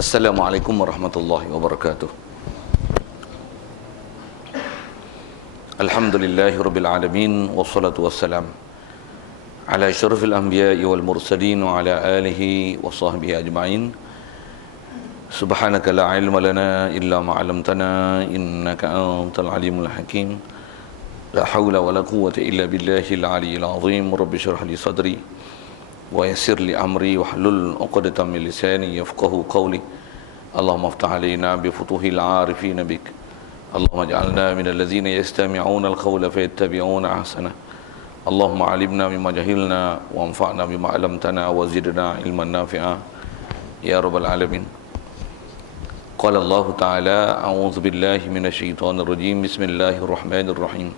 Assalamualaikum warahmatullahi wabarakatuh. Alhamdulillahi rabbil alamin, wassalatu wassalam ala asyrafil anbiya'i wal mursalin wa ala alihi wa sahbihi ajma'in. Subhanaka la ilma lana illa ma 'allamtana innaka antal alimul hakim. La haula wa la quwwata illa billahil aliyyil azim. Rabbi shrah li sadri wa yassir li amri wahlul 'uqdatam min lisani yafqahu qawli. Allahumma iftah 'alaina bi futuhil 'arifin bik. Allahumma ij'alna minal ladzina yastami'una al-qawla fayattabi'una ahsana. Allahumma 'allimna mimma jahilna wa anfa'na bima 'allamtana wa zidna 'ilman nafi'a ya rabbal alamin. Qala Allah Ta'ala, a'udzu billahi minasyaitonir rajim. Bismillahirrahmanirrahim.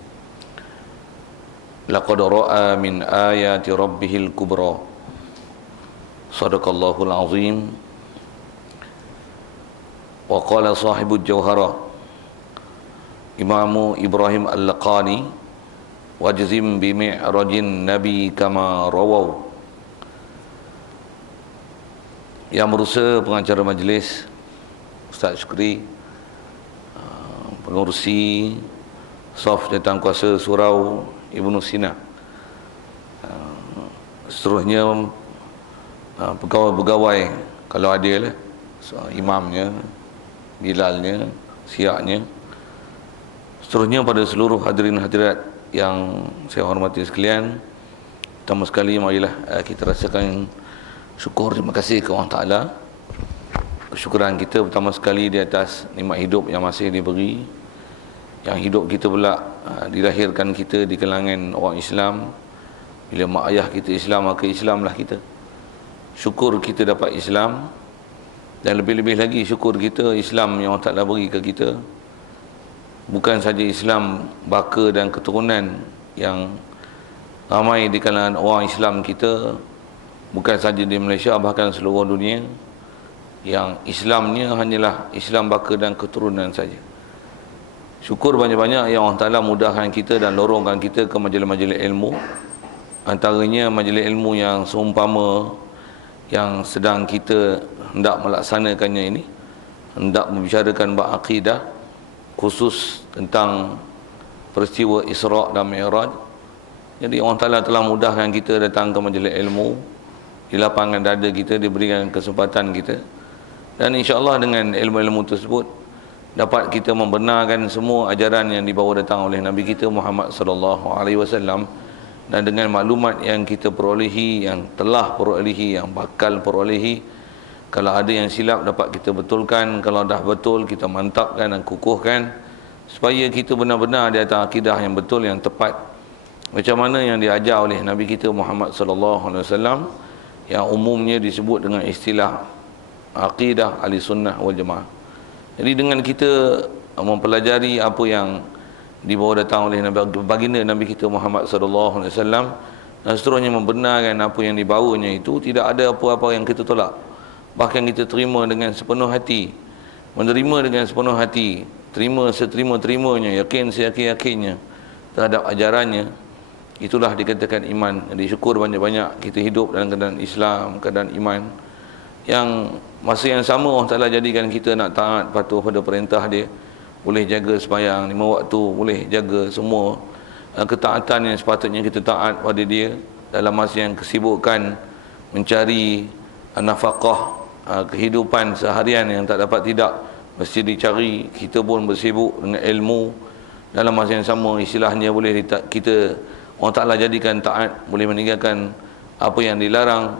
Laqad ra'a min ayati rabbihil kubra. Sadaqallahul azim. Wa qala sahibul jawhara Imamu Ibrahim Al-Laqani, wajzim bi mi'rajin nabi kama rawaw. Yang berusaha pengacara majlis Ustaz Syukri, pengurusi Saf Jawatankuasa Surau Ibnu Sina, seterusnya pegawai-pegawai kalau ada lah, imamnya, bilalnya, siaknya, seterusnya pada seluruh hadirin hadirat yang saya hormati sekalian. Pertama sekali marilah kita rasakan syukur, terima kasih kepada Allah Ta'ala. Kesyukuran kita pertama sekali di atas nikmat hidup yang masih diberi, yang hidup kita pula dilahirkan kita di kalangan orang Islam. Bila mak ayah kita Islam, maka Islamlah kita. Syukur kita dapat Islam, dan lebih-lebih lagi syukur kita Islam yang Allah Ta'ala beri ke kita. Bukan saja Islam baka dan keturunan yang ramai di kalangan orang Islam kita, bukan saja di Malaysia, bahkan seluruh dunia, yang Islamnya hanyalah Islam baka dan keturunan saja. Syukur banyak-banyak yang Allah Ta'ala mudahkan kita dan lorongkan kita ke majlis-majlis ilmu. Antaranya majlis ilmu yang seumpama yang sedang kita hendak melaksanakannya ini, hendak membicarakan bab akidah, khusus tentang peristiwa Isra' dan Mi'raj. Jadi Allah Ta'ala telah mudahkan kita datang ke majlis ilmu. Di lapangan dada kita diberikan kesempatan kita, dan insya-Allah dengan ilmu-ilmu tersebut dapat kita membenarkan semua ajaran yang dibawa datang oleh Nabi kita Muhammad sallallahu alaihi wasallam. Dan dengan maklumat yang kita perolehi, yang telah perolehi, yang bakal perolehi, kalau ada yang silap dapat kita betulkan, kalau dah betul kita mantapkan dan kukuhkan, supaya kita benar-benar di atas akidah yang betul, yang tepat, macam mana yang diajar oleh Nabi kita Muhammad sallallahu alaihi wasallam, yang umumnya disebut dengan istilah aqidah ahli sunnah wal jamaah. Jadi dengan kita mempelajari apa yang dibawa datang oleh baginda Nabi kita Muhammad sallallahu alaihi wasallam, dan seterusnya membenarkan apa yang dibawanya itu, tidak ada apa-apa yang kita tolak. Bahkan kita terima dengan sepenuh hati, menerima dengan sepenuh hati, terima seterima-terimanya, yakin seyakin-yakinnya terhadap ajarannya. Itulah dikatakan iman. Jadi syukur banyak-banyak kita hidup dalam keadaan Islam, keadaan iman, yang masa yang sama Allah Ta'ala jadikan kita nak taat patuh pada perintah dia, boleh jaga sembahyang 5 waktu, boleh jaga semua ketaatan yang sepatutnya kita taat pada dia dalam masa yang kesibukan mencari nafkah, kehidupan seharian yang tak dapat tidak mesti dicari. Kita pun bersibuk dengan ilmu. Dalam masa yang sama istilahnya boleh kita, Allah Ta'ala jadikan taat, boleh meninggalkan apa yang dilarang,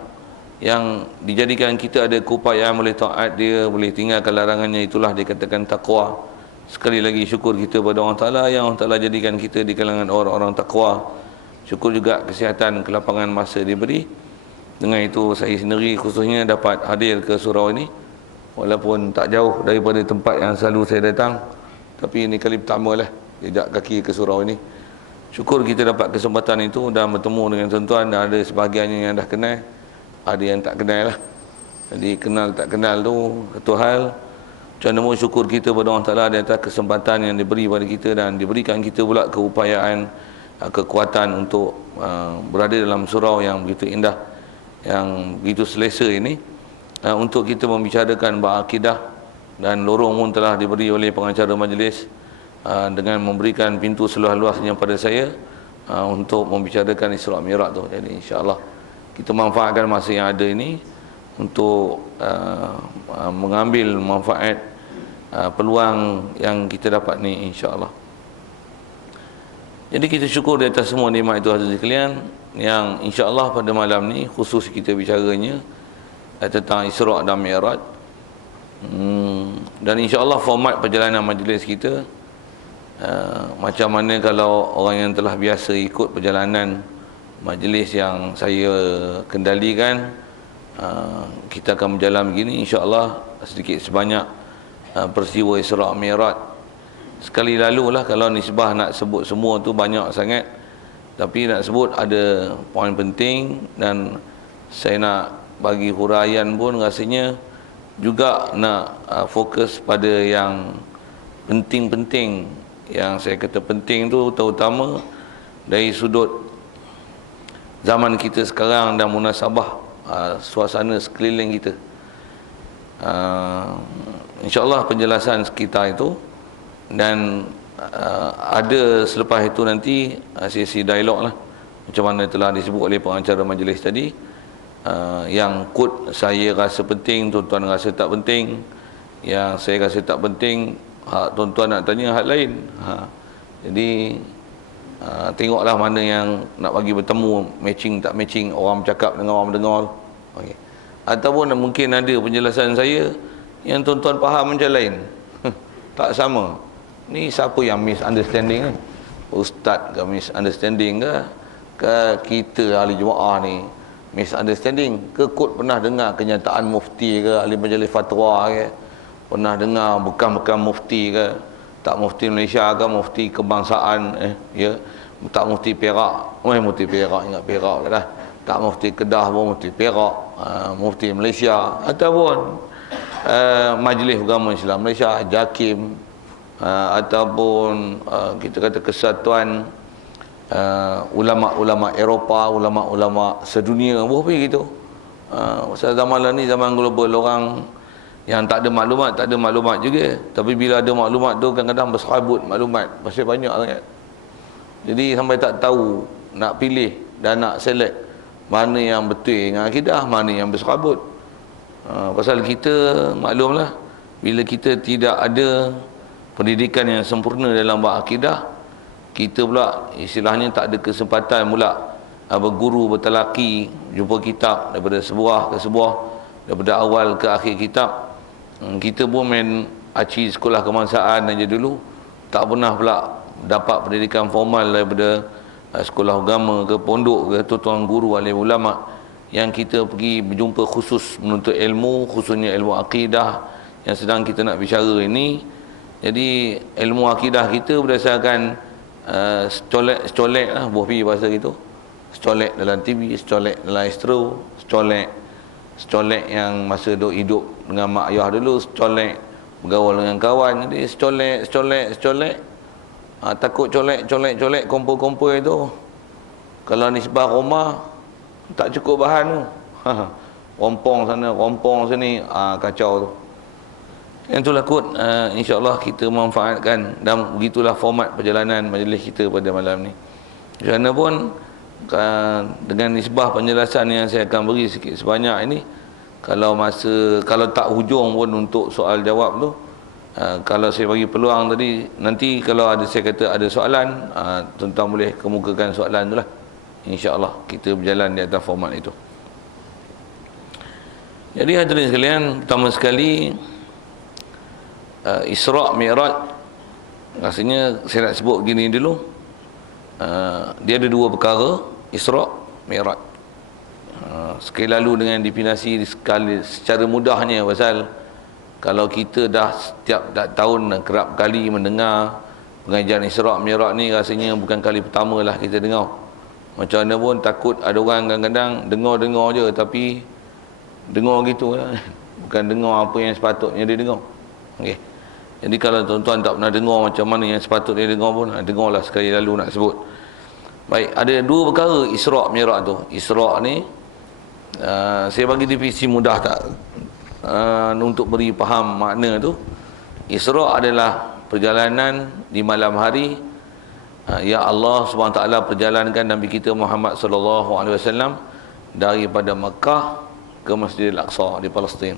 yang dijadikan kita ada keupayaan boleh taat dia, boleh tinggalkan larangannya. Itulah dikatakan taqwa. Sekali lagi syukur kita pada Allah Ta'ala yang Allah Ta'ala jadikan kita di kalangan orang-orang taqwa. Syukur juga kesihatan, kelapangan masa diberi. Dengan itu saya sendiri khususnya dapat hadir ke surau ini, walaupun tak jauh daripada tempat yang selalu saya datang, tapi ini kali pertama lah jejak kaki ke surau ini. Syukur kita dapat kesempatan itu dan bertemu dengan tuan-tuan, dan ada sebahagiannya yang dah kenal, ada yang tak kenal lah. Jadi kenal tak kenal tu satu hal. Macam mana syukur kita pada Allah Ta'ala di atas kesempatan yang diberi pada kita, dan diberikan kita pula keupayaan, kekuatan untuk berada dalam surau yang begitu indah, yang begitu selesa ini. untuk kita membicarakan bab akidah, dan lorong pun telah diberi oleh pengacara majlis dengan memberikan pintu seluas-luasnya pada saya untuk membicarakan Isra' Mi'raj tu. Jadi insya-Allah kita manfaatkan masa yang ada ini untuk mengambil manfaat peluang yang kita dapat ni, insya-Allah. Jadi kita syukur di atas semua nikmat itu hadirin sekalian, yang insya-Allah pada malam ni khusus kita bicaranya tentang Isra' dan Mi'raj. Dan insya-Allah format perjalanan majlis kita macam mana kalau orang yang telah biasa ikut perjalanan majlis yang saya kendalikan, kita akan berjalan begini, insya-Allah sedikit sebanyak peristiwa Isra' Mi'raj. Sekali lalulah, kalau nisbah nak sebut semua tu banyak sangat, tapi nak sebut ada poin penting, dan saya nak bagi huraian pun rasanya juga nak fokus pada yang penting-penting. Yang saya kata penting tu terutama dari sudut zaman kita sekarang dan munasabah suasana sekeliling kita. InsyaAllah penjelasan sekitar itu, dan ada selepas itu nanti sesi dialog lah, macam mana telah disebut oleh pengacara majlis tadi. Yang kod saya rasa penting, tuan-tuan rasa tak penting. Yang saya rasa tak penting, tuan-tuan nak tanya hal lain. Jadi tengoklah mana yang nak bagi bertemu, matching tak matching, orang bercakap dengan orang mendengar. Okay. Ataupun mungkin ada penjelasan saya yang tuan-tuan faham macam lain. Tak sama. Ni siapa yang misunderstanding ni? Ustaz ke misunderstanding ke kita ahli jemaah ni misunderstanding ke? Kot pernah dengar kenyataan mufti ke, ahli majlis fatwa ke? Pernah dengar bukan mufti ke? Tak mufti Malaysia ke, mufti kebangsaan ya, tak mufti Perak. Mufti Perak, ingat Perak ke dah. Tak mufti Kedah pun mufti Perak, mufti Malaysia, ataupun Majlis Agama Islam Malaysia, JAKIM, ataupun kita kata kesatuan ulama-ulama Eropah, ulama-ulama sedunia, apa gitu. Pasal zaman ni zaman global, orang yang tak ada maklumat juga. Tapi bila ada maklumat tu kadang-kadang berserabut maklumat, pasal banyak sangat. Jadi sampai tak tahu nak pilih dan nak select mana yang betul dengan akidah, mana yang berserabut. Pasal kita maklumlah, bila kita tidak ada pendidikan yang sempurna dalam bab akidah, kita pula istilahnya tak ada kesempatan pula berguru, bertalaki, jumpa kitab daripada sebuah ke sebuah, daripada awal ke akhir kitab. Kita pun main aci sekolah kebangsaan aja dulu, tak pernah pula dapat pendidikan formal daripada sekolah agama ke pondok ke, tuan guru alim ulama yang kita pergi berjumpa khusus menuntut ilmu, khususnya ilmu akidah yang sedang kita nak bicara ini. Jadi ilmu akidah kita berdasarkan secolek lah, bohpi bahasa gitu. Secolek dalam TV, secolek dalam astro, secolek yang masa duk hidup dengan mak ayah dulu, secolek bergaul dengan kawan. Jadi secolek takut colek kompor itu, kalau nisbah rumah tak cukup bahan tu. Rompong sana, rompong sini, kacau tu. Yang itulah kot, insya-Allah kita manfaatkan, dan begitulah format perjalanan majlis kita pada malam ni. Kerana pun dengan nisbah penjelasan yang saya akan beri sikit sebanyak ini, kalau tak hujung pun untuk soal jawab tu, kalau saya bagi peluang tadi, nanti kalau saya kata ada soalan, tuan-tuan boleh kemukakan soalan tu lah. InsyaAllah kita berjalan di atas format itu. Jadi hadirin sekalian, pertama sekali Isra' Mi'raj, rasanya saya nak sebut gini dulu. Dia ada dua perkara, Isra' Mi'raj. Sekali lalu dengan definisi secara mudahnya, pasal kalau kita dah setiap tahun kerap kali mendengar pengajian Isra' Mi'raj ni, rasanya bukan kali pertama lah kita dengar. Macam mana pun takut ada orang kadang-kadang dengar je, tapi dengar gitu lah, bukan dengar apa yang sepatutnya dia dengar. Okay. Jadi kalau tuan-tuan tak pernah dengar macam mana yang sepatutnya dia dengar pun, dengarlah sekali lalu nak sebut. Baik, ada dua perkara Isra' Mi'raj tu. Isra' ni saya bagi definisi mudah tak? untuk beri faham makna tu, Isra' adalah perjalanan di malam hari ya Allah SWT perjalankan Nabi kita Muhammad sallallahu alaihi wasallam daripada Mekah ke Masjidil Aqsa di Palestin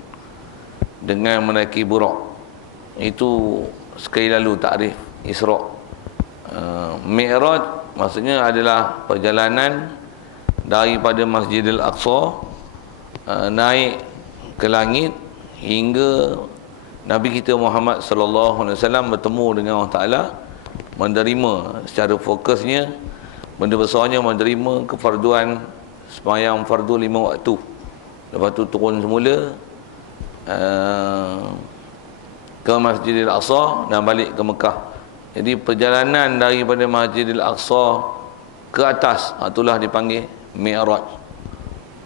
dengan menaiki Buraq. Itu sekali lalu takrif Isra'. Mi'raj maksudnya adalah perjalanan daripada Masjidil Aqsa naik ke langit hingga Nabi kita Muhammad sallallahu alaihi wasallam bertemu dengan Allah Taala, menerima secara fokusnya, benda besarnya menerima kefarduan sembahyang fardu 5 waktu. Lepas tu turun semula ke Masjidil Aqsa dan balik ke Mekah. Jadi perjalanan daripada Masjidil Aqsa ke atas, itulah dipanggil Mi'raj.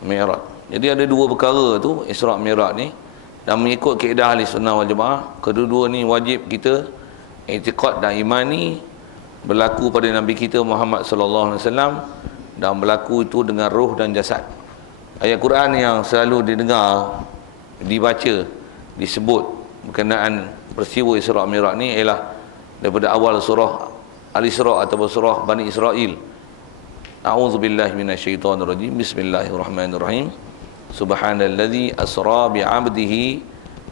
Mi'raj. Jadi ada dua perkara tu, Isra' Mi'raj ni, dan mengikut kaedah Ahli Sunnah wal Jamaah, kedua-dua ni wajib kita i'tiqad dan imani berlaku pada Nabi kita Muhammad sallallahu alaihi wasallam, dan berlaku itu dengan roh dan jasad. Ayat Quran yang selalu didengar, dibaca, disebut berkenaan peristiwa Isra' Mi'raj ni ialah daripada awal surah Al-Isra' atau surah Bani Israel. A'udzubillahi minasyaitonirrajim. Bismillahirrahmanirrahim. Subhanalladzi asra bi'abdihi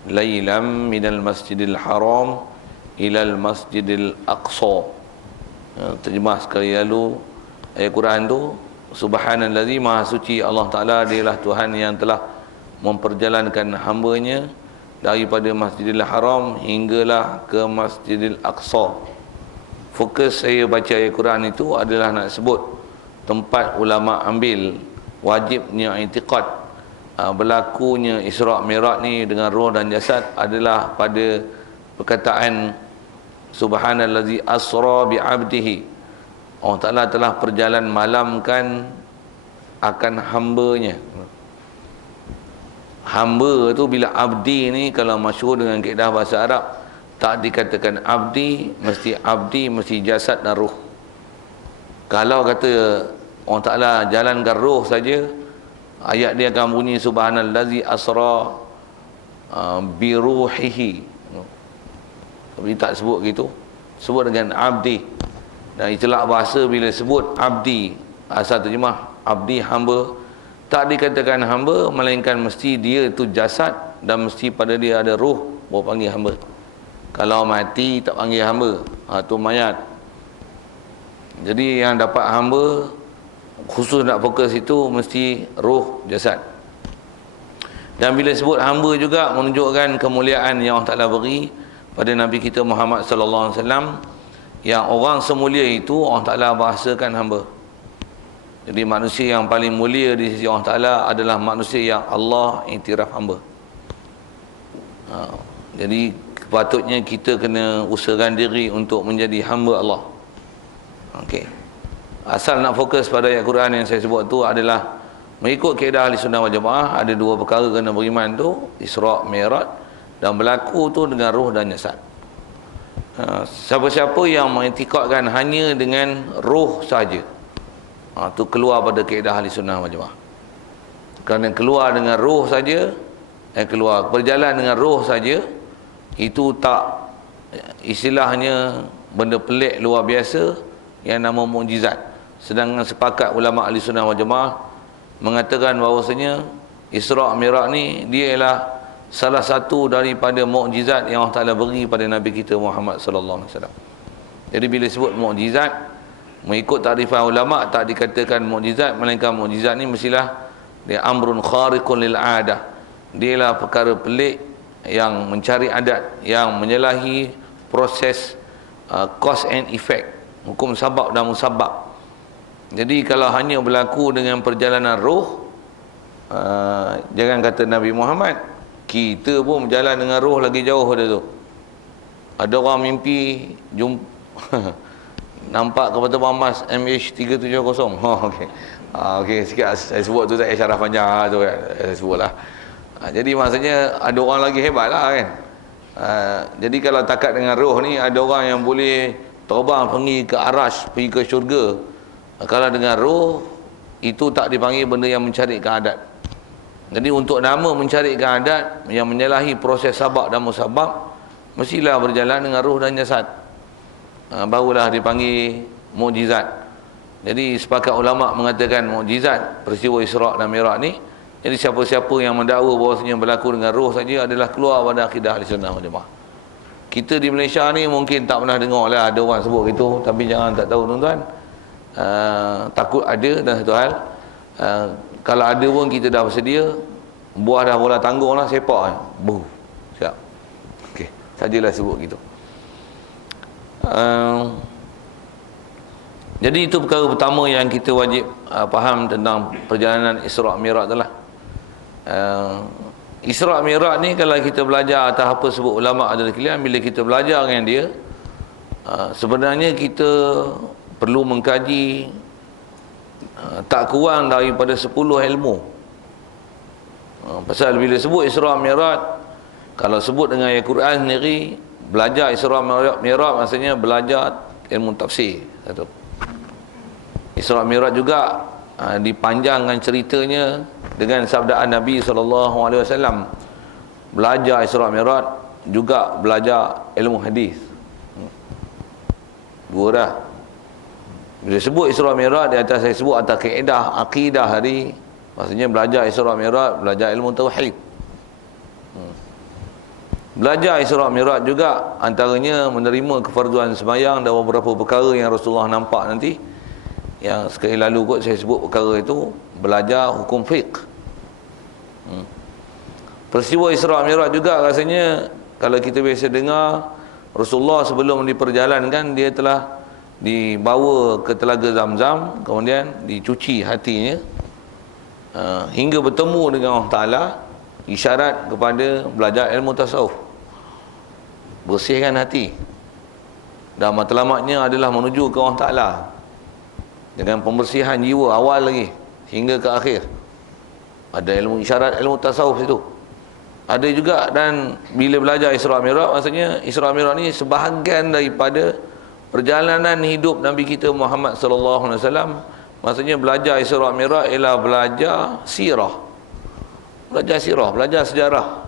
lailan minal masjidil haram ilal masjidil aqsa. Terjemah sekali lalu ayat Quran tu, Subhanalladzi, maha suci Allah Ta'ala, dialah Tuhan yang telah memperjalankan hambanya daripada Masjidil Haram hinggalah ke Masjidil Aqsa. Fokus saya baca ayat Quran itu adalah nak sebut tempat ulama ambil wajibnya i'tiqad berlakunya Isra' Mi'raj ni dengan roh dan jasad adalah pada perkataan Subhanalladzi asra bi'abdihi. Allah Ta'ala telah perjalanan malamkan akan hambanya. Hamba tu bila abdi ni, kalau masyhur dengan kaedah bahasa Arab, tak dikatakan abdi mesti jasad dan roh. Kalau kata Allah Ta'ala jalankan roh saja, ayat dia akan bunyi Subhanallazi asra bi ruhihi. Tapi tak sebut gitu, sebut dengan abdi. Dan itulah bahasa bila sebut abdi, asal terjemah abdi, hamba, tak dikatakan hamba, melainkan mesti dia itu jasad dan mesti pada dia ada roh, baru panggil hamba. Kalau mati tak panggil hamba, tu mayat. Jadi yang dapat hamba, khusus nak fokus itu mesti roh, jasad. Dan bila sebut hamba juga menunjukkan kemuliaan yang Allah Ta'ala beri pada Nabi kita Muhammad sallallahu alaihi wasallam, yang orang semulia itu Allah Ta'ala bahasakan hamba. Jadi manusia yang paling mulia di sisi Allah Ta'ala adalah manusia yang Allah iktiraf hamba. Jadi patutnya kita kena usahakan diri untuk menjadi hamba Allah. Okey. Asal nak fokus pada ayat Quran yang saya sebut tu adalah mengikut kaedah Ahli Sunnah wal Jamaah, ada dua perkara kena beriman tu, Isra' Mi'raj, dan berlaku tu dengan roh dan jasad. Siapa-siapa yang mengiktikadkan hanya dengan roh saja, tu keluar pada kaedah Ahli Sunnah wal Jamaah. Kerana keluar dengan roh saja, keluar berjalan dengan roh saja, itu tak, istilahnya benda pelik luar biasa yang nama mukjizat. Sedangkan sepakat ulama Ahli Sunnah wal Jamaah mengatakan bahawasanya Isra' Mi'raj ni dia ialah salah satu daripada mukjizat yang Allah Ta'ala beri pada Nabi kita Muhammad sallallahu alaihi wasallam. Jadi bila sebut mukjizat, mengikut takrifan ulama, tak dikatakan mukjizat, melainkan mukjizat ni mestilah dia amrun khariqun lil adah. Dia ialah perkara pelik yang mencari adat, yang menyalahi proses cause and effect, hukum sabab dan musabab. Jadi kalau hanya berlaku dengan perjalanan roh, jangan kata Nabi Muhammad, kita pun berjalan dengan roh lagi jauh pada tu. Ada orang mimpi nampak kapal terbang emas MH370. Okey. Okey, sikit saya sebut tu, tak syarah panjang tu kan. Saya sebutlah. Jadi maksudnya ada orang lagi hebat lah kan. Jadi kalau takat dengan roh ni, ada orang yang boleh terbang pergi ke arash, pergi ke syurga. Kalau dengan roh, itu tak dipanggil benda yang mencari ke adat. Jadi untuk nama mencarikan adat yang menyalahi proses sabab dan musabab, mestilah berjalan dengan ruh dan jasad. Barulah dipanggil mukjizat. Jadi sepakat ulama mengatakan mukjizat peristiwa Isra' dan Mi'raj ni, jadi siapa-siapa yang mendakwa bahawasanya berlaku dengan roh saja adalah keluar pada akidah Ahlussunnah wal Jamaah. Kita di Malaysia ni mungkin tak pernah dengar lah ada orang sebut gitu, tapi jangan tak tahu tuan-tuan. Takut ada, dan satu hal, kalau ada pun kita dah bersedia, buah dah bola tanggung lah, sepak buh, siap. Okey, sajalah sebut gitu. Jadi itu perkara pertama yang kita wajib faham tentang perjalanan Isra' Mi'raj itulah. Isra' Mi'raj ni kalau kita belajar atas apa sebut ulama adalah kalian, bila kita belajar dengan dia, sebenarnya kita perlu mengkaji tak kurang daripada 10 ilmu. Pasal bila sebut Isra' Mi'raj, kalau sebut dengan ayat Quran sendiri, belajar Isra' Mi'raj maksudnya belajar ilmu tafsir. Satu. Isra' Mi'raj juga dipanjangkan ceritanya dengan sabdaan Nabi SAW. Belajar Isra' Mi'raj juga belajar ilmu hadis. Dua dah. Bila sebut Isra' Mi'raj, di atas saya sebut atas kaedah akidah hari, maksudnya belajar Isra' Mi'raj, belajar ilmu tauhid. Belajar Isra' Mi'raj juga antaranya menerima kefarduan sembahyang dan beberapa perkara yang Rasulullah nampak nanti. Yang sekali lalu kot saya sebut perkara itu, belajar hukum fiqh. Peristiwa Isra' Mi'raj juga rasanya kalau kita biasa dengar, Rasulullah sebelum diperjalankan dia telah dibawa ke telaga Zamzam, kemudian dicuci hatinya hingga bertemu dengan Allah Ta'ala, isyarat kepada belajar ilmu tasawuf, bersihkan hati, dan matlamatnya adalah menuju ke Allah Ta'ala dengan pembersihan jiwa awal lagi hingga ke akhir. Ada ilmu isyarat, ilmu tasawuf itu ada juga. Dan bila belajar Isra' Mi'raj, maksudnya Isra' Mi'raj ni sebahagian daripada perjalanan hidup Nabi kita Muhammad sallallahu alaihi wasallam. Maksudnya belajar Isra' Mi'raj ialah belajar sirah, belajar sejarah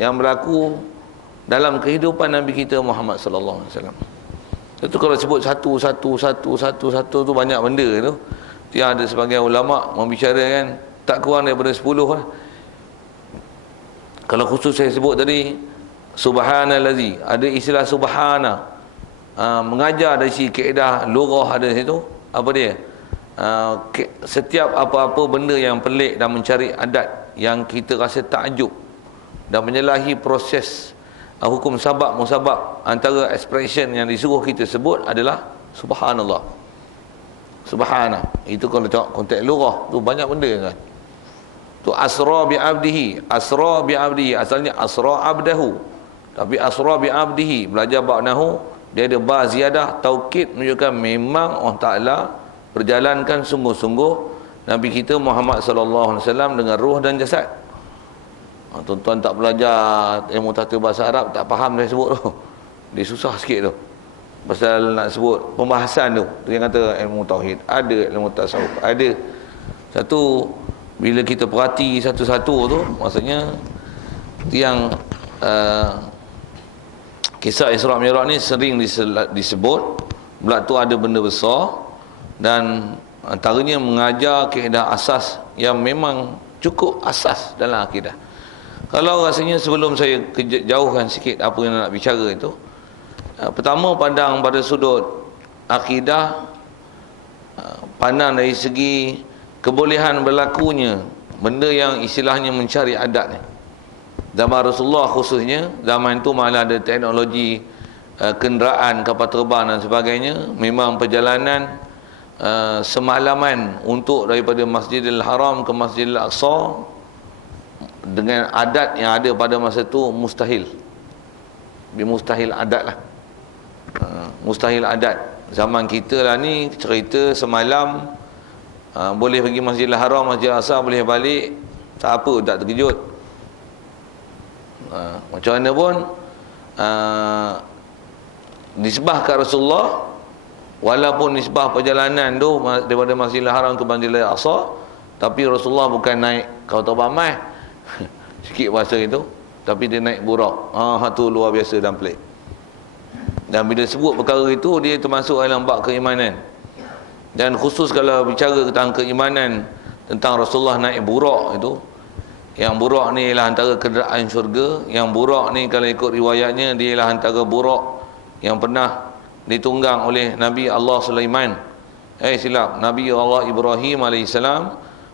yang berlaku dalam kehidupan Nabi kita Muhammad sallallahu alaihi wasallam. Itu kalau sebut satu tu banyak benda tu. Dia ada sebagian ulama membicarakan tak kurang daripada 10 lah. Kalau khusus saya sebut tadi subhanallazi, ada istilah subhana, mengajar dari si kaedah lughah ada situ. Apa dia? Setiap apa-apa benda yang pelik dan mencari adat yang kita rasa takjub dan menyalahi proses hukum sabab musabab, antara expression yang disuruh kita sebut adalah subhanallah. Subhana. Itu kalau tengok konteks lughah tu banyak benda kan. Tu asra bi abdihi, asalnya asra abdahu, tapi asra bi abdihi, belajar bab nahu, dia ada ba ziyadah taukid, menunjukkan memang Allah Taala berjalankan sungguh-sungguh Nabi kita Muhammad sallallahu alaihi wasallam dengan ruh dan jasad. Tuan-tuan tak belajar ilmu tata bahasa Arab, tak faham saya sebut tu. Dia susah sikit tu. Pasal nak sebut pembahasan tu, dia kata ilmu tauhid ada, ilmu tasawuf ada. Satu, bila kita perhati satu-satu tu, maksudnya yang kisah Isra' Mi'raj ni sering disebut belak tu ada benda besar, dan antaranya mengajar kaedah asas yang memang cukup asas dalam akidah. Kalau rasanya sebelum saya jauhkan sikit apa yang nak bicara itu, pertama pandang pada sudut akidah, pandang dari segi kebolehan berlakunya benda yang istilahnya mencari adat ni. Zaman Rasulullah khususnya, zaman itu malah ada teknologi kenderaan, kapal terbang dan sebagainya. Memang perjalanan semalaman untuk daripada Masjidil Haram ke Masjidil Aqsa dengan adat yang ada pada masa itu mustahil. Mustahil adat lah. Mustahil adat. Zaman kita lah ni cerita semalam boleh pergi Masjidil Haram, Masjidil Aqsa, boleh balik, tak apa, tak terkejut. Macam mana pun nisbah kat Rasulullah, walaupun nisbah perjalanan tu daripada Masjidil Haram ke Masjidil Aqsa, Tapi Rasulullah bukan naik kapal terbang sikit bahasa itu, tapi dia naik burak. Tu luar biasa dan pelik. Dan bila sebut perkara itu, dia termasuk dalam bab keimanan. Dan khusus kalau bicara tentang keimanan tentang Rasulullah naik burak itu, yang burak ni ialah antara kenderaan syurga. Yang burak ni kalau ikut riwayatnya, dia ialah antara burak yang pernah ditunggang oleh Nabi Allah Sulaiman. Silap, Nabi Allah Ibrahim AS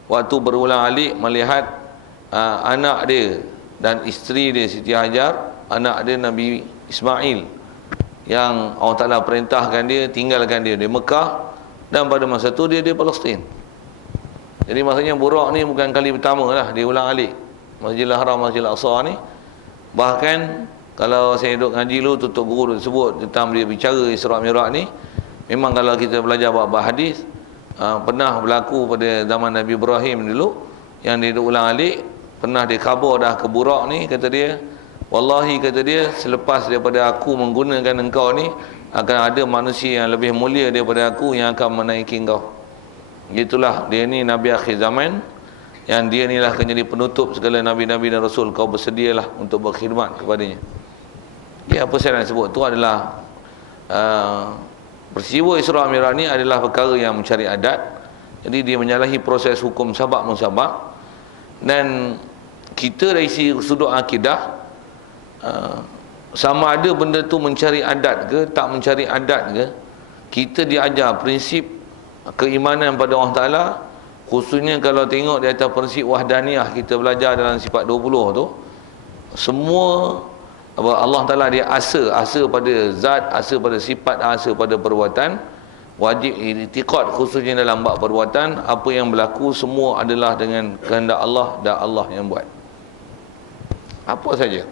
waktu berulang-alik melihat anak dia dan isteri dia Siti Hajar, anak dia Nabi Ismail, yang Allah Ta'ala perintahkan dia tinggalkan dia di Mekah, dan pada masa tu dia di Palestin. Jadi maksudnya burak ni bukan kali pertama lah dia ulang-alik Masjidil Haram, Masjidil Aqsa ni. Bahkan kalau saya duduk ngaji dulu, tutup guru duduk sebut tentang dia bicara Isra' Mi'raj ni, memang kalau kita belajar bab hadis, pernah berlaku pada zaman Nabi Ibrahim dulu, yang dia duduk ulang-alik, pernah dia khabar dah ke burak ni, kata dia, wallahi kata dia, selepas daripada aku menggunakan engkau ni, akan ada manusia yang lebih mulia daripada aku yang akan menaiki engkau. Itulah dia ni Nabi akhir zaman, yang dia ni lah akan jadi penutup segala Nabi-Nabi dan Rasul. Kau bersedialah untuk berkhidmat kepadanya. Ya, apa saya nak sebut tu adalah peristiwa Isra' Mi'raj ni adalah perkara yang mencari adat. Jadi dia menyalahi proses hukum sabak musabak. Dan kita dari sudut akidah, sama ada benda tu mencari adat ke tak mencari adat ke, kita diajar prinsip keimanan pada Allah Ta'ala. Khususnya kalau tengok di atas prinsip wahdaniyah, kita belajar dalam sifat 20 tu, semua Allah Ta'ala dia asa pada zat, asa pada sifat, asa pada perbuatan. Wajib i'tiqad khususnya dalam bab perbuatan, apa yang berlaku semua adalah dengan kehendak Allah dan Allah yang buat. Apa saja,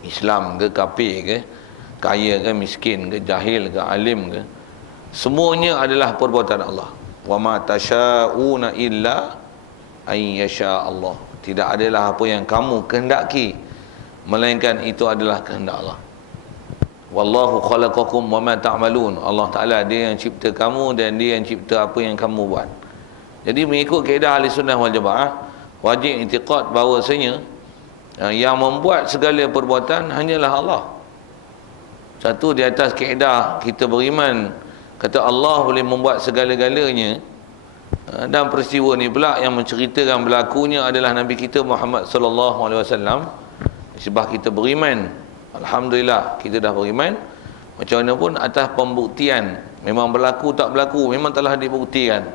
Islam ke kafir ke, kaya ke miskin ke, jahil ke alim ke, semuanya adalah perbuatan Allah. Wa ma tasyauna illa ay yasha Allah. Tidak adalah apa yang kamu kehendaki, melainkan itu adalah kehendak Allah. Wallahu khalaqakum wa ma ta'malun. Allah Ta'ala dia yang cipta kamu dan dia yang cipta apa yang kamu buat. Jadi mengikut kaedah ahli sunnah wal jamaah, wajib i'tiqad bahawasanya yang membuat segala perbuatan hanyalah Allah. Satu, di atas kaedah kita beriman, kata Allah boleh membuat segala-galanya. Dan peristiwa ni pula yang menceritakan berlakunya adalah Nabi kita Muhammad sallallahu alaihi wasallam. Sebab kita beriman, alhamdulillah kita dah beriman. Macam mana pun atas pembuktian, memang berlaku tak berlaku, memang telah dibuktikan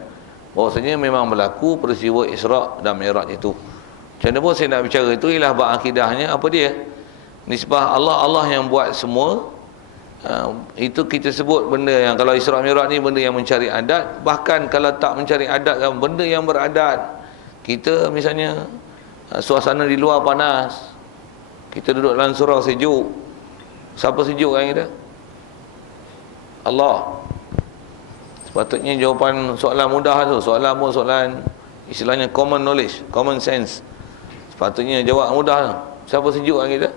bahawasanya memang berlaku peristiwa Isra' dan Mi'raj itu. Macam mana pun saya nak bicara itu ialah bab akidahnya. Apa dia? Nisbah Allah yang buat semua. Itu kita sebut benda yang kalau Isra' Mi'raj ni benda yang mencari adat. Bahkan kalau tak mencari adat, benda yang beradat. Kita misalnya suasana di luar panas, kita duduk dalam surau sejuk. Siapa sejuk kan kita? Allah. Sepatutnya jawapan soalan mudah tu, soalan istilahnya common knowledge, common sense. Sepatutnya jawab mudah. Siapa sejuk kan kita?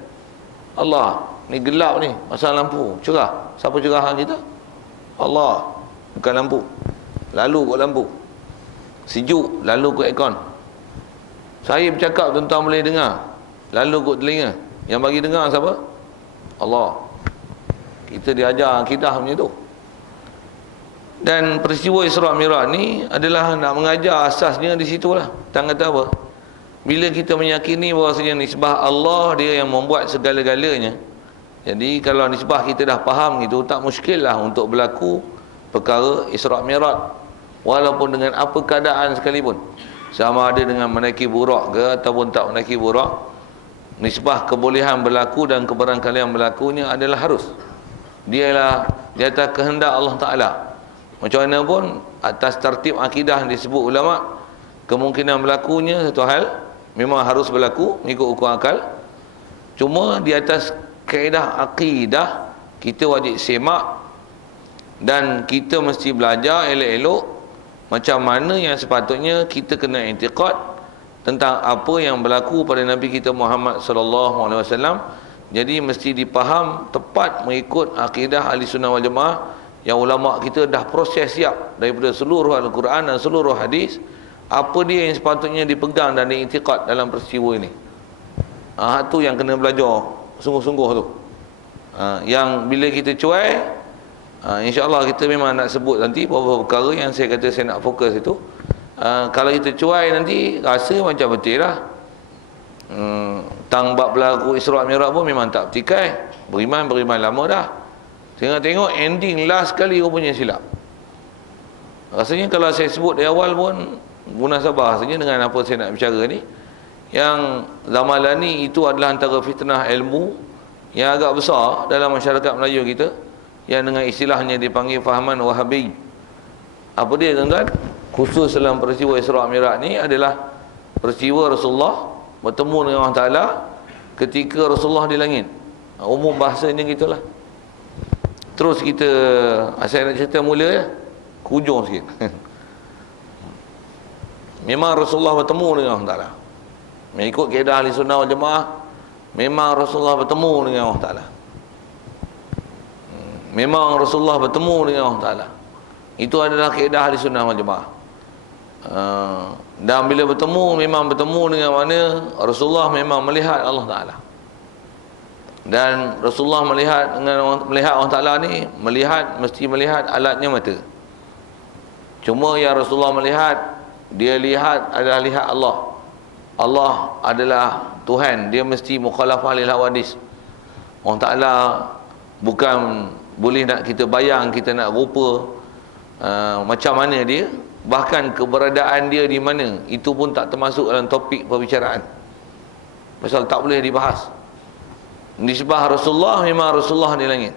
Allah. Ni gelap ni, pasal lampu cerah. Siapa cerahkan kita? Allah. Bukan lampu. Lalu kot lampu. Sejuk, lalu kot aircon. Saya bercakap tuan-tuan boleh dengar, lalu kot telinga. Yang bagi dengar siapa? Allah. Kita diajar akidah macam tu. Dan peristiwa Isra' Mi'raj ni adalah nak mengajar asasnya di situlah. Tang kata apa? Bila kita meyakini bahawasanya nisbah Allah dia yang membuat segala-galanya. Jadi kalau nisbah kita dah faham gitu, tak muskil lah untuk berlaku perkara Isra' Mi'raj, walaupun dengan apa keadaan sekalipun. Sama ada dengan menaiki burak ke ataupun tak menaiki burak, nisbah kebolehan berlaku dan kebarangkalian berlakunya adalah harus. Dialah di atas kehendak Allah Ta'ala. Macam mana pun atas tertib akidah disebut ulama, kemungkinan berlakunya satu hal memang harus berlaku mengikut hukum akal. Cuma di atas kaedah akidah kita wajib semak dan kita mesti belajar elok-elok macam mana yang sepatutnya kita kena i'tiqad tentang apa yang berlaku pada Nabi kita Muhammad sallallahu alaihi wasallam. Jadi mesti dipaham tepat mengikut akidah ahli sunnah wal jamaah yang ulama kita dah proses siap daripada seluruh Al-Quran dan seluruh hadis Apa dia yang sepatutnya dipegang dan diiktikad dalam peristiwa ini? Tu yang kena belajar sungguh-sungguh tu. Yang bila kita cuai, insya-Allah kita memang nak sebut nanti beberapa perkara yang saya kata saya nak fokus itu. Kalau kita cuai nanti rasa macam betul lah. Tang bab berlaku Isra' Mi'raj pun memang tak bertikai. Beriman lama dah. Tengok ending last kali rupanya silap. Rasanya kalau saya sebut di awal pun munasabah rasanya dengan apa saya nak bicara ni, yang zamalan ni itu adalah antara fitnah ilmu yang agak besar dalam masyarakat Melayu kita, yang dengan istilahnya dipanggil fahaman Wahabi. Apa dia tuan-tuan? Khusus dalam peristiwa Isra' Mi'raj ni adalah peristiwa Rasulullah bertemu dengan Allah Ta'ala ketika Rasulullah di langit. Umum bahasanya gitulah. Terus kita, saya nak cerita mula ya, ke hujung sikit. Memang Rasulullah bertemu dengan Allah Ta'ala. Mengikut kaedah Ahli Sunnah wal Jamaah, memang Rasulullah bertemu dengan Allah Ta'ala. Memang Rasulullah bertemu dengan Allah Ta'ala. Itu adalah kaedah Ahli Sunnah wal Jamaah. Dan bila bertemu, memang bertemu dengan mana Rasulullah memang melihat Allah Ta'ala. Dan Rasulullah melihat Allah Ta'ala ni, mesti melihat alatnya mata. Cuma yang Rasulullah melihat, dia lihat adalah lihat Allah. Allah adalah Tuhan, dia mesti mukhalafah lil hawadis. Allah Ta'ala bukan boleh nak kita bayang, kita nak rupa macam mana dia, bahkan keberadaan dia di mana, itu pun tak termasuk dalam topik perbicaraan. Pasal tak boleh dibahas. Nisbah Rasulullah, memang Rasulullah di langit.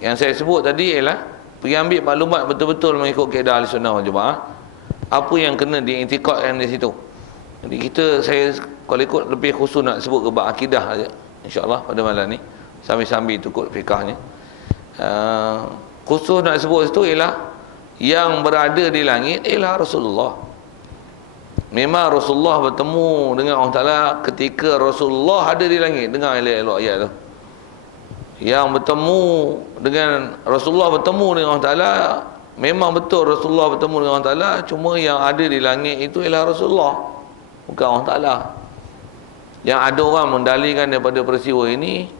Yang saya sebut tadi ialah pergi ambil maklumat betul-betul mengikut kaedah Ahlussunnah wal Jamaah. Apa yang kena diiktikadkan di situ. Jadi saya kalau ikut lebih khusus nak sebut ke bab akidah saja, insya-Allah pada malam ni, sambil-sambil tukut fikahnya. Khusus nak sebut situ ialah yang berada di langit ialah Rasulullah. Memang Rasulullah bertemu dengan Allah Ta'ala ketika Rasulullah ada di langit. Dengar elok-elok ayat tu. Yang bertemu dengan Rasulullah, bertemu dengan Allah Ta'ala, memang betul Rasulullah bertemu dengan Allah Ta'ala, cuma yang ada di langit itu ialah Rasulullah, bukan Allah Ta'ala. Yang ada orang mendalilkan daripada peristiwa ini,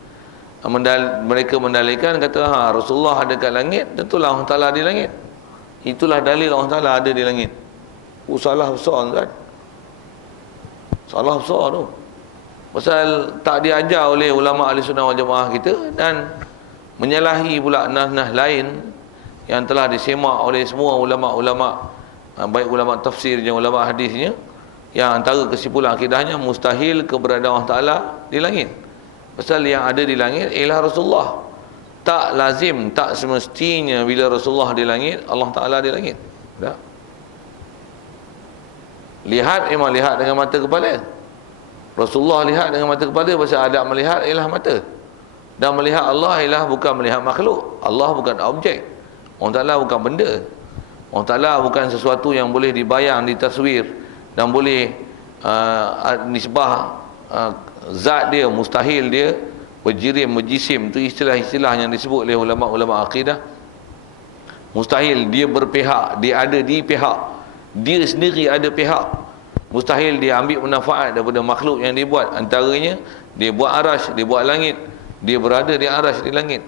mereka mendalilkan, kata Rasulullah ada kat langit, tentulah Allah Ta'ala di langit. Itulah dalil Allah Ta'ala ada di langit. Salah besar kan? Salah besar tu. Pasal tak diajar oleh ulama Ahlussunnah wal Jamaah kita, dan menyalahi pula nas-nas lain yang telah disemak oleh semua ulama-ulama, baik ulama tafsir dan ulama hadisnya, yang antara kesimpulan akidahnya mustahil keberadaan Allah Ta'ala di langit. Pasal yang ada di langit ialah Rasulullah. Tak lazim, tak semestinya bila Rasulullah di langit, Allah Ta'ala di langit. Tak? Lihat memang lihat dengan mata kepala. Rasulullah lihat dengan mata kepala, pasal adab melihat ialah mata. Dan melihat Allah ialah bukan melihat makhluk. Allah bukan objek. Allah Ta'ala bukan benda. Allah Ta'ala bukan sesuatu yang boleh dibayang, ditaswir, dan boleh nisbah zat dia, mustahil dia, berjirim, berjisim. Itu istilah-istilah yang disebut oleh ulama-ulama akidah. Mustahil dia berpihak, dia ada di pihak, dia sendiri ada pihak. Mustahil dia ambil manfaat daripada makhluk yang dia buat. Antaranya dia buat arash, dia buat langit, dia berada di arash, di langit.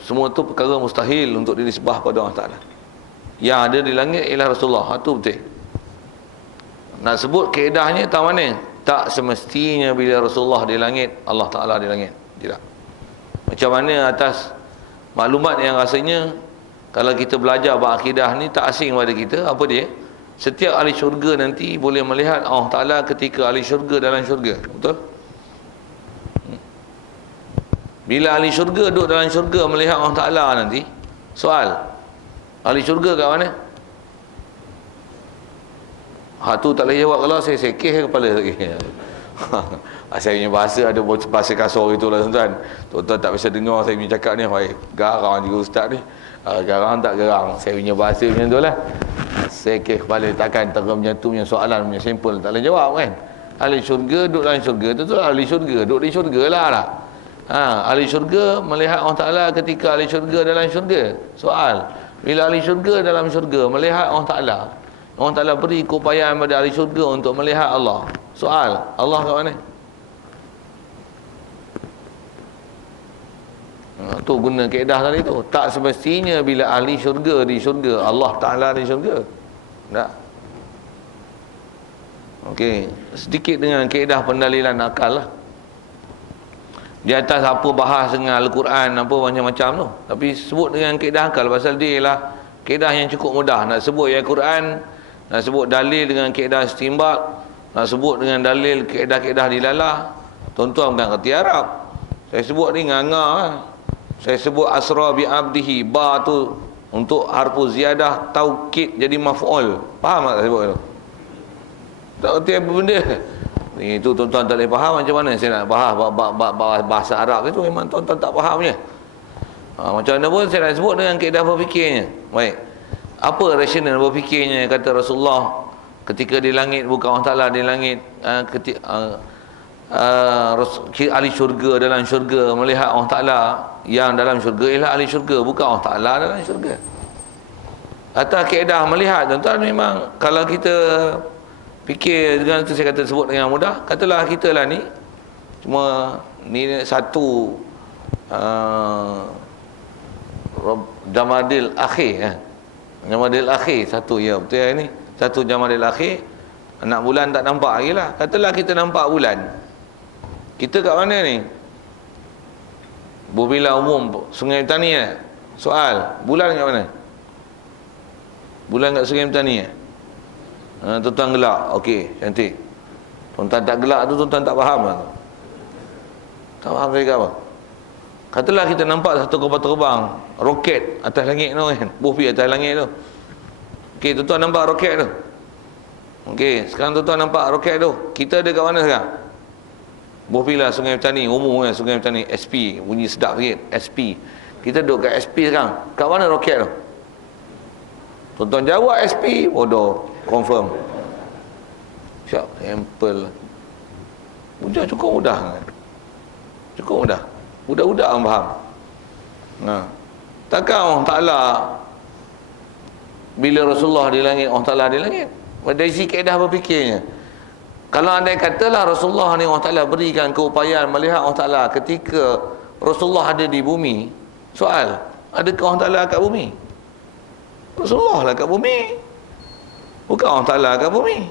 Semua tu perkara mustahil untuk dinisbah pada Allah Ta'ala. Yang ada di langit ialah Rasulullah. Itu betul. Nak sebut kaedahnya tak mana? Tak semestinya bila Rasulullah di langit, Allah Ta'ala di langit. Tidak. Macam mana atas maklumat yang rasanya kalau kita belajar bab akidah ni tak asing pada kita. Apa dia? Setiap ahli syurga nanti boleh melihat Allah Ta'ala ketika ahli syurga dalam syurga. Betul? Bila ahli syurga duduk dalam syurga melihat Allah Ta'ala nanti, soal, ahli syurga kat mana? Tu tak boleh jawab. Kalau saya sekeh kepala lagi. Saya punya bahasa ada bahasa kasar itulah tuan-tuan. Tuan-tuan tak bisa dengar saya punya cakap ni. Garang juga ustaz ni. Garang tak garang. Saya punya bahasa macam tu lah. Sekeh kepala, takkan terang macam tu punya soalan punya simple tak boleh jawab kan. Ahli syurga duduk dalam syurga, tu lah ahli syurga, duduk di syurga lah. Ahli syurga melihat Allah Ta'ala ketika ahli syurga dalam syurga. Soal, bila ahli syurga dalam syurga melihat Allah Ta'ala, Allah Ta'ala beri keupayaan pada ahli syurga untuk melihat Allah. Soal, Allah kat mana? Tu guna kaedah tadi tu. Tak semestinya bila ahli syurga di syurga, Allah Ta'ala di syurga. Tak. Okey, sedikit dengan kaedah pendalilan akal lah. Di atas apa bahas dengan Al-Quran, apa macam-macam tu. Tapi sebut dengan kaedah akal, pasal dia lah kaedah yang cukup mudah. Nak sebut ayat Quran, nak sebut dalil dengan kaedah istinbat, nak sebut dengan dalil kaedah-kaedah dilalah. Tuan-tuan bukan kerti Arab. Saya sebut ni nganga lah. Saya sebut asra bi abdihi, ba tu untuk harfu ziyadah taukid jadi maf'ul. Faham tak saya sebut tu? Tak kerti apa benda. Itu tuan-tuan tak boleh faham macam mana saya nak bahas bahasa Arab itu, memang tuan-tuan tak fahamnya. Macam mana pun saya nak sebut dengan kaedah berfikirnya. Baik. Apa rasional berfikirnya kata Rasulullah ketika di langit, bukan Allah Ta'ala di langit, ahli syurga dalam syurga melihat Allah Ta'ala, yang dalam syurga ialah ahli syurga, bukan Allah Ta'ala dalam syurga. Atas kaedah melihat, tuan-tuan, memang kalau kita fikir dengan itu, saya kata sebut dengan mudah, katalah kita lah ni cuma ni satu Jamadil Akhir, Jamadil Akhir satu, ya betul ya, ni satu Jamadil Akhir, anak bulan tak nampak lagi lah. Katalah kita nampak bulan, kita kat mana ni? Bumilah umum Sungai Petani ya? Soal, bulan kat mana? Bulan kat Sungai Petani ya? Tuan-tuan gelak, okey, cantik. Tuan-tuan tak gelak tu, tuan-tuan tak faham lah. Tak faham saya apa? Katalah kita nampak satu kapal terbang, roket atas langit tu kan, buih atas langit tu. Okey, tuan-tuan nampak roket tu. Okey, sekarang tuan-tuan nampak roket tu. Kita ada kat mana sekarang? Buih Sungai Petani, umum kan, Sungai Petani, SP, bunyi sedap sikit, SP. Kita duduk kat SP sekarang. Kat mana roket tu? Tuan-tuan jawab SP, bodoh, confirm. Siap, simple. Mudah, cukup mudah kan? Cukup mudah. Budak-budak orang faham. Takkan Allah Ta'ala bila Rasulullah di langit, Allah Ta'ala di langit? Dari sisi kaedah berfikirnya, kalau anda katalah Rasulullah ni Allah Ta'ala berikan keupayaan melihat Allah Ta'ala ketika Rasulullah ada di bumi, soal, adakah Allah Ta'ala kat bumi? Rasulullah lah kat bumi, bukan Allah Ta'ala kat bumi.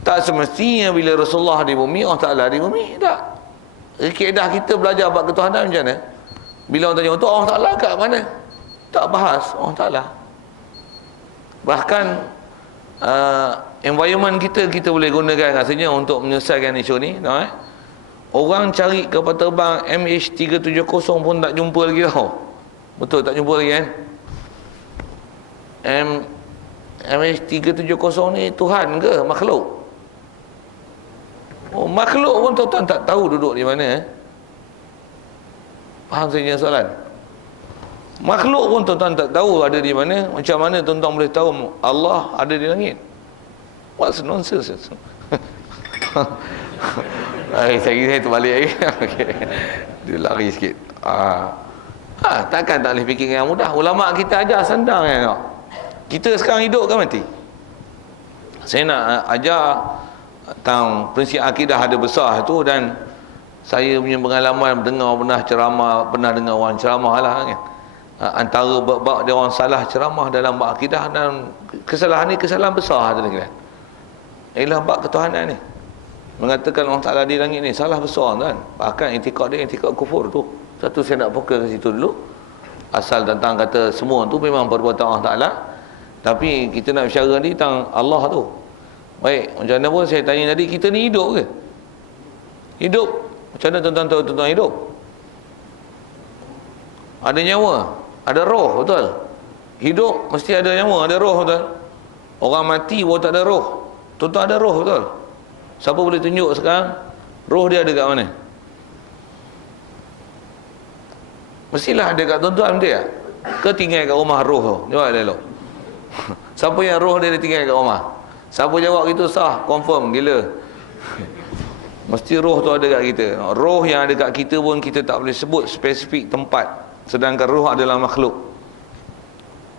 Tak semestinya bila Rasulullah di bumi, Allah Ta'ala di bumi. Tak. Kaedah kita belajar bab ketuhanan macam mana? Bila orang tanya, untuk Allah Ta'ala kat mana? Tak bahas Allah Ta'ala. Bahkan environment kita boleh gunakan rasanya untuk menyelesaikan isu ni. Orang cari kapal terbang MH370 pun tak jumpa lagi tau. Betul, tak jumpa lagi kan? MH370 ni Tuhan ke makhluk? Oh, makhluk pun tuan-tuan tak tahu duduk di mana. Faham saya punya soalan? Makhluk pun tuan-tuan tak tahu ada di mana. Macam mana tuan-tuan boleh tahu Allah ada di langit? What's nonsense? Saya terbalik lagi. Okay. Dia lari sikit. Takkan tak boleh fikir yang mudah. Ulama kita ajar sandang kan. Kita sekarang hidup ke mati? Saya nak ajar tentang prinsip akidah ada besar tu, dan saya punya pengalaman pernah dengar orang ceramah lah kan. Antara bab dia orang salah ceramah dalam bab akidah, dan kesalahan ni kesalahan besar tu kan. Ialah bab ketuhanan ni. Mengatakan Allah Ta'ala di langit ni salah besar kan. Bahkan intikad dia intikad kufur tu. Satu saya nak fokus ke situ dulu. Asal tentang kata semua tu memang perbuatan Allah Ta'ala, tapi kita nak bicara ni tentang Allah tu. Baik, macam mana pun saya tanya tadi, kita ni hidup ke? Hidup. Macam mana tuan-tuan tahu tuan-tuan hidup? Ada nyawa, ada roh, betul? Hidup mesti ada nyawa, ada roh, betul? Orang mati pun tak ada roh. Tuan-tuan ada roh, betul? Siapa boleh tunjuk sekarang roh dia ada kat mana? Mestilah ada kat tuan-tuan, betul tak? Ke tinggal kat rumah roh tu? Jawab dia dulu. Siapa yang roh dia tinggal kat rumah? Siapa jawab gitu sah, confirm, gila. Mesti roh tu ada kat kita. Roh yang ada kat kita pun kita tak boleh sebut spesifik tempat, sedangkan roh adalah makhluk.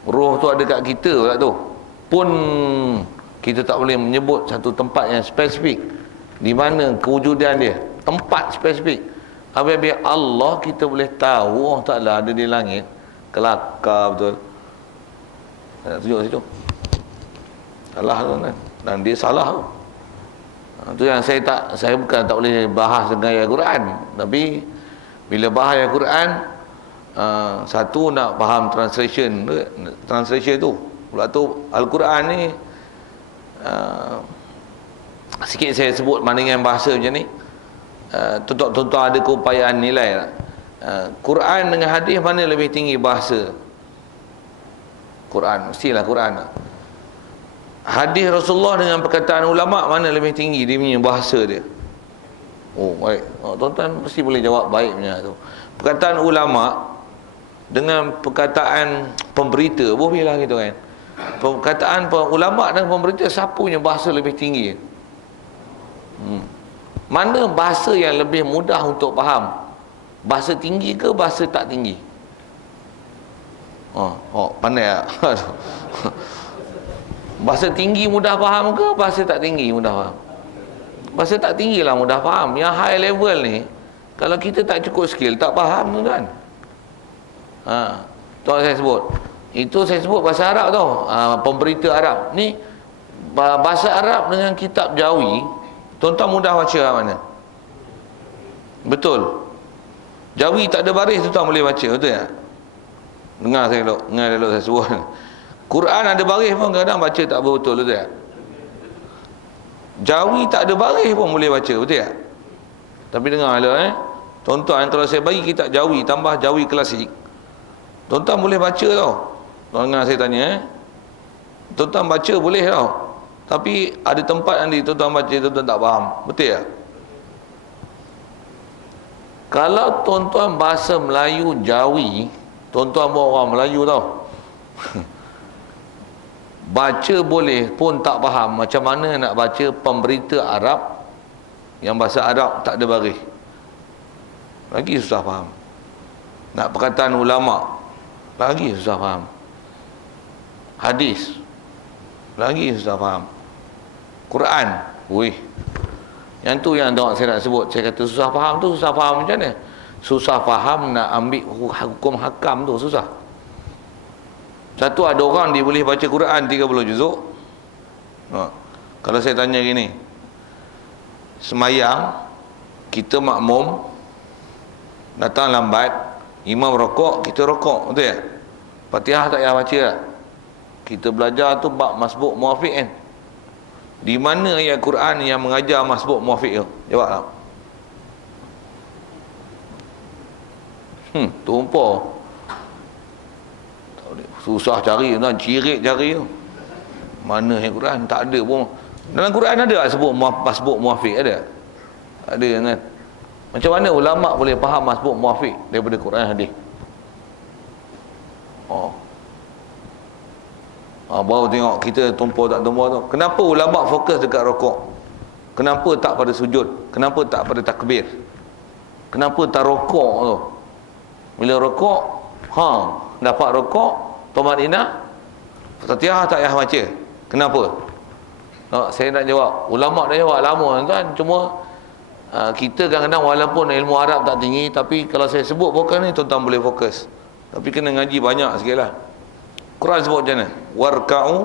Roh tu ada kat kita pula tu, pun Kita tak boleh menyebut satu tempat yang spesifik. Di mana kewujudan dia, tempat spesifik. Apabila Allah kita boleh tahu Allah Ta'ala ada di langit. Kelakar betul. Tak tunjuk situ. Salah tu kan. Dan dia salah tu. Itu yang saya bukan tak boleh bahas dengan ayat Quran. Tapi bila bahas ayat Quran, satu nak faham translation tu. Pula tu Al-Quran ni sikit saya sebut dengan bahasa macam ni. Tuan-tuan ada keupayaan nilai lah. Quran dengan hadis mana lebih tinggi bahasa? Quran, mestilah Quran lah. Hadis Rasulullah dengan perkataan ulama mana lebih tinggi dia punya bahasa dia? Oh baik, tuan-tuan mesti boleh jawab baik punya tu. Perkataan ulama dengan perkataan pemberita, boleh lah gitu kan. Perkataan ulama dan pemberita, siapa punya bahasa lebih tinggi? Mana bahasa yang lebih mudah untuk faham? Bahasa tinggi ke bahasa tak tinggi? Pandai tak? Bahasa tinggi mudah faham ke bahasa tak tinggi mudah faham? Bahasa tak tinggi lah mudah faham. Yang high level ni, kalau kita tak cukup skill, tak faham tu kan. Tu saya sebut. Itu saya sebut bahasa Arab tau. Pemberita Arab ni, bahasa Arab dengan kitab Jawi, tuan-tuan mudah baca mana? Betul. Jawi tak ada baris, tuan-tuan boleh baca, betul tak? Dengar saya sebut. Quran ada baris pun kadang baca tak betul, betul tak? Jawi tak ada baris pun boleh baca, betul tak? Tapi dengar tuan-tuan, kalau saya bagi kitab Jawi tambah Jawi klasik, tuan-tuan boleh baca tau. Dengar saya tanya tuan-tuan baca boleh tau. Tapi ada tempat nanti tuan-tuan baca, tuan-tuan tak faham, betul tak? Kalau tuan-tuan bahasa Melayu Jawi, tuan-tuan pun orang Melayu tau. Baca boleh pun tak faham. Macam mana nak baca pemberita Arab yang bahasa Arab tak ada baris? Lagi susah faham. Nak perkataan ulama, lagi susah faham. Hadis, lagi susah faham. Quran, yang tu yang saya nak sebut. Saya kata susah faham tu, susah faham macam mana? Susah faham nak ambil hukum hakam tu susah. Satu, ada orang dia boleh baca Quran 30 juzuk. Kalau saya tanya gini, semayang kita makmum, datang lambat, imam rokok, kita rokok, betul tak? Fatihah tak payah baca tak? Kita belajar tu bab masbuk muafiq kan. Di mana ayat Quran yang mengajar masbuk muafiq tu? Jawab tak? Tumpah. Susah cari tuan, cirit cari tu. Mana ayat Quran? Tak ada pun. Dalam Quran ada tak sebut masbuk muafiq? Ada? Ada kan? Macam mana ulama boleh faham masbuk muafiq daripada Quran hadis? Baru tengok kita tumpah tak tumpah tu. Kenapa ulama fokus dekat rokok? Kenapa tak pada sujud? Kenapa tak pada takbir? Kenapa tak rokok tu? Bila rokok, dapat rokok, tumanina, Fatihah tak payah baca. Kenapa? Saya nak jawab. Ulama dah jawab lama kan. Cuma kita kadang-kadang walaupun ilmu Arab tak tinggi, tapi kalau saya sebut bukan ni, tuan-tuan boleh fokus. Tapi kena ngaji banyak sikit lah. Quran sebut macam mana? Warka'u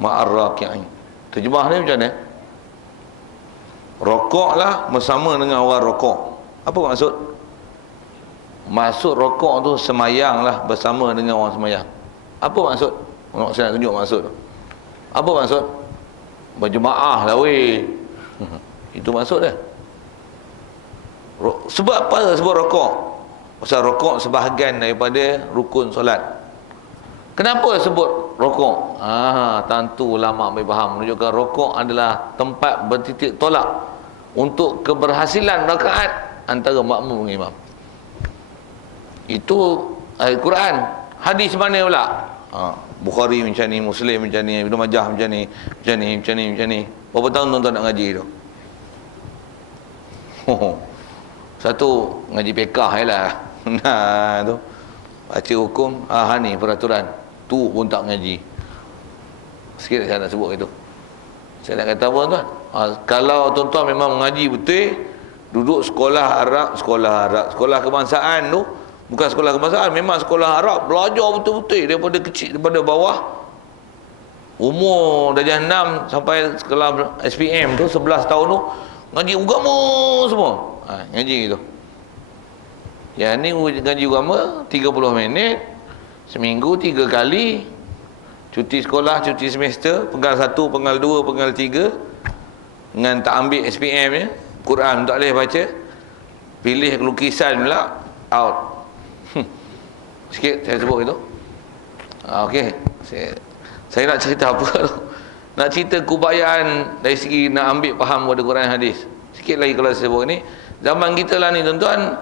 ma'ar raki'in. Terjemah ni macam mana? Rokoklah bersama dengan orang rokok. Apa maksud? Maksud rokok tu semayang lah bersama dengan orang semayang. Apa maksud? Saya nak tunjuk maksud tu. Apa maksud? Berjemaah lah weh. Itu maksud dia. Sebab apa sebut rokok? Pasal rokok sebahagian daripada rukun solat. Kenapa sebut rokok? Tentu ulama ambil faham, menunjukkan rokok adalah tempat bertitik tolak untuk keberhasilan rakaat antara makmum dengan imam. Itu ayat Quran. Hadis mana pula? Bukhari macam ni, Muslim macam ni, Ibnu Majah macam ni, macam ni, macam ni, macam ni. Berapa tahun tuan-tuan nak ngaji tu? Satu ngaji pekah je lah. Tu baca hukum, ni peraturan. Tu pun tak ngaji. Sikit saya nak sebut itu. Saya nak kata apa tuan? Kalau tuan-tuan memang mengaji betul, duduk sekolah kebangsaan tu, bukan sekolah kebangsaan, memang sekolah Arab, belajar betul-betul daripada kecil, daripada bawah umur darjah 6 sampai sekolah SPM tu 11 tahun tu ngaji agama semua. Ngaji gitu. Yang ni ngaji agama 30 minit seminggu 3 kali. Cuti sekolah, cuti semester, penggal 1, penggal 2, penggal 3, dengan tak ambil SPM nya, Quran tak boleh baca, pilih lukisan pula, out. Sikit saya sebut itu. Okey, saya nak cerita apa tu? Nak cerita keupayaan dari segi nak ambil faham pada Quran hadis. Sikit lagi kalau saya sebut ni, zaman kita lah ni tuan-tuan,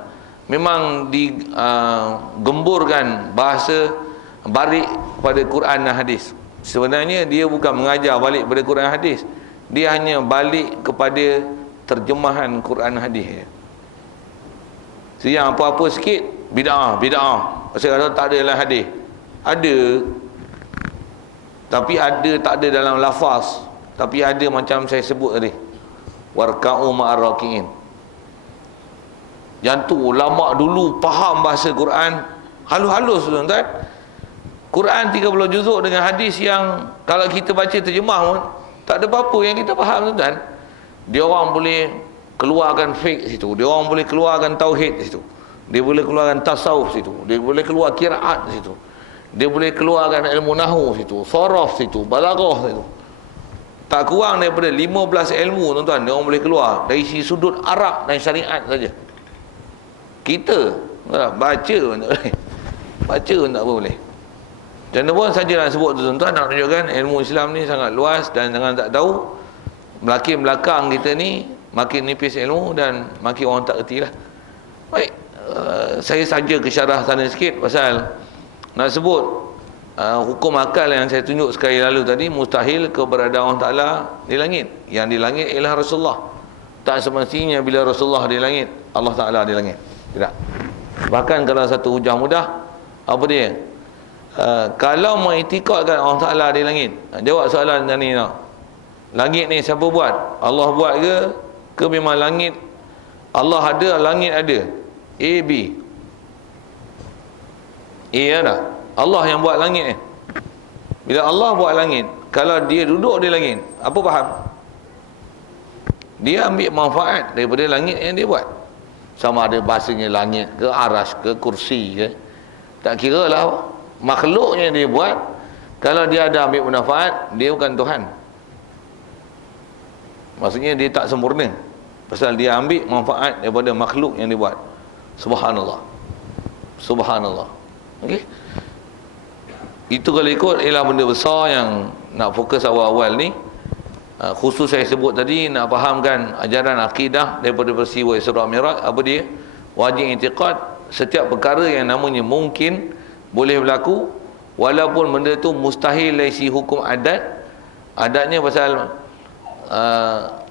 memang digemburkan bahasa balik pada Quran dan hadis. Sebenarnya dia bukan mengajar balik pada Quran dan hadis, dia hanya balik kepada terjemahan Quran dan hadis. So yang apa-apa sikit bid'ah. Pasal kata tak ada dalam hadis. Ada, tapi ada tak ada dalam lafaz, tapi ada macam saya sebut tadi, warka'u ma'ar raki'in. Yang tu ulama dulu faham bahasa Quran halus-halus tuan-tuan. Quran 30 juzuk dengan hadis yang kalau kita baca terjemah pun tak ada apa-apa yang kita faham tuan-tuan. Dia orang boleh keluarkan fiqh situ, dia orang boleh keluarkan tauhid situ, dia boleh keluarkan tasawuf situ, dia boleh keluar qiraat situ, dia boleh keluarkan ilmu nahwu situ, saraf situ, balaghah situ. Tak kurang daripada 15 ilmu tuan-tuan dia orang boleh keluar dari sisi sudut Arab dan syariat saja. Kita baca pun tak boleh. Baca pun tak boleh. Macam pun saja nak sebut tu tuan-tuan, nak tunjukkan ilmu Islam ni sangat luas dan jangan tak tahu. Makin belakang kita ni makin nipis ilmu dan makin orang tak erti lah. Baik, saya saja kesyarah sana sikit pasal nak sebut hukum akal yang saya tunjuk sekali lalu tadi, mustahil keberadaan Allah Ta'ala di langit. Yang di langit ialah Rasulullah. Tak semestinya bila Rasulullah di langit, Allah Ta'ala di langit. Tidak. Bahkan kalau satu hujah mudah, apa dia? Kalau mengiktikadkan Allah Ta'ala di langit, jawab soalan tadi no. Langit ni siapa buat? Allah buat ke memang langit Allah ada, langit ada? A, B. A ada. Allah yang buat langit ni. Bila Allah buat langit, kalau dia duduk di langit, apa faham? Dia ambil manfaat daripada langit yang dia buat. Sama ada bahasanya langit ke, aras ke, kursi ke, tak kira lah makhluk yang dia buat. Kalau dia ada ambil manfaat, dia bukan Tuhan. Maksudnya dia tak sempurna, pasal dia ambil manfaat daripada makhluk yang dia buat. Subhanallah. Subhanallah. Okey. Itu kalau ikut ialah benda besar yang nak fokus awal-awal ni. Khusus saya sebut tadi, nak fahamkan ajaran akidah daripada peristiwa Isra Mi'raj. Apa dia? Wajib i'tiqad setiap perkara yang namanya mungkin boleh berlaku, walaupun benda tu mustahil dari si hukum adat. Adatnya pasal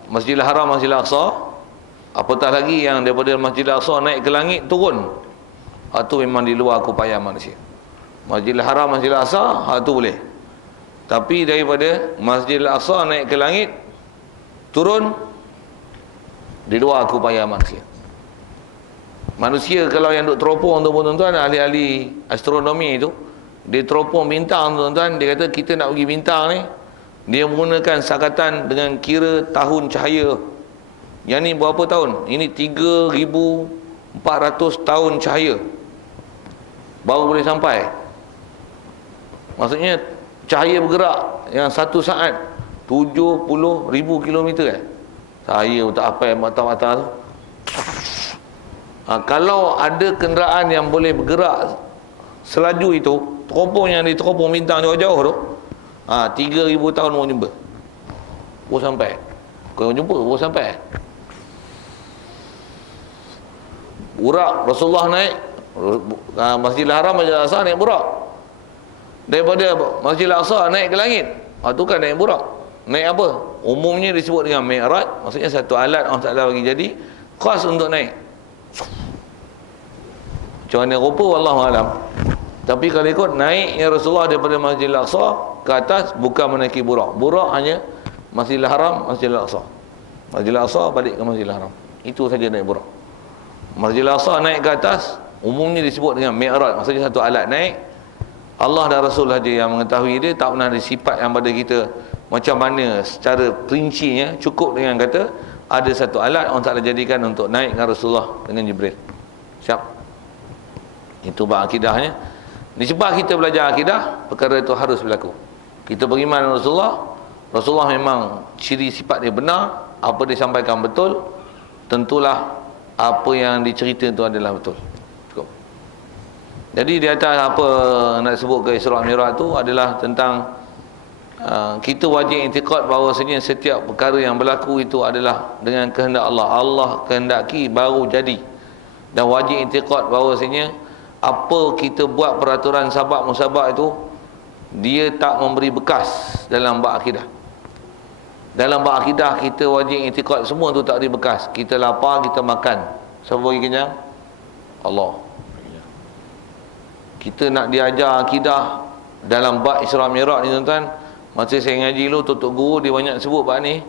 Masjidil Haram, Masjidil Aqsa, apatah lagi yang daripada Masjidil Aqsa naik ke langit turun, itu memang di luar keupayaan manusia. Masjidil Haram, Masjidil Aqsa, itu boleh. Tapi daripada Masjidil Aqsa naik ke langit turun, di luar keupayaan manusia. Manusia kalau yang duk teropong tu tuan-tuan, ahli-ahli astronomi itu, dia teropong bintang tuan-tuan, dia kata kita nak pergi bintang ni, dia menggunakan sangkatan dengan kira tahun cahaya. Yang ni berapa tahun? Ini 3,400 tahun cahaya baru boleh sampai. Maksudnya cahaya bergerak yang satu saat 70,000 kilometer Saya tak apa mata-mata tu. Kalau ada kenderaan yang boleh bergerak selaju itu, teropong yang diteropong bintang jauh-jauh tu, 3,000 tahun baru jumpa. Baru sampai. Kau jumpa baru sampai. Burak Rasulullah naik Masjidil Haram, Masjidil Aqsa naik burak. Daripada Masjidil Aqsa naik ke langit, tu kan naik burak. Naik apa? Umumnya disebut dengan Mi'raj. Maksudnya satu alat Allah Ta'ala bagi jadi khas untuk naik. Macam mana rupa wallahu alam. Tapi kalau ikut naiknya Rasulullah daripada Masjidil Aqsa ke atas bukan menaiki Burak. Burak hanya Masjidil Haram, Masjidil Aqsa. Masjidil Aqsa balik ke Masjidil Haram. Itu saja naik Burak. Masjidil Aqsa naik ke atas umumnya disebut dengan Mi'raj, maksudnya satu alat naik. Allah dan Rasul saja yang mengetahui, dia tak pernah ada sifat yang pada kita macam mana secara perincinya. Cukup dengan kata ada satu alat orang Ta'ala jadikan untuk naik dengan Rasulullah dengan Jibril. Siap. Itu bab akidahnya. Sebab kita belajar akidah, perkara itu harus berlaku. Kita beriman dengan Rasulullah. Rasulullah memang ciri sifat dia benar, apa dia sampaikan betul, tentulah apa yang dicerita itu adalah betul. Cukup. Jadi di atas apa nak sebut ke Isra' Mi'raj tu adalah tentang kita wajib i'tiqad bahawasanya setiap perkara yang berlaku itu adalah dengan kehendak Allah. Allah kehendaki baru jadi. Dan wajib i'tiqad bahawasanya apa kita buat peraturan sabab musabab itu, dia tak memberi bekas dalam bab akidah. Dalam bab akidah kita wajib i'tiqad semua tu tak ada bekas. Kita lapar, kita makan. Siapa bagi kenyang? Allah. Kita nak diajar akidah dalam bab Isra' Mi'raj ni tuan-tuan, masa saya ngaji dulu, tutup guru dia banyak sebut bab ni.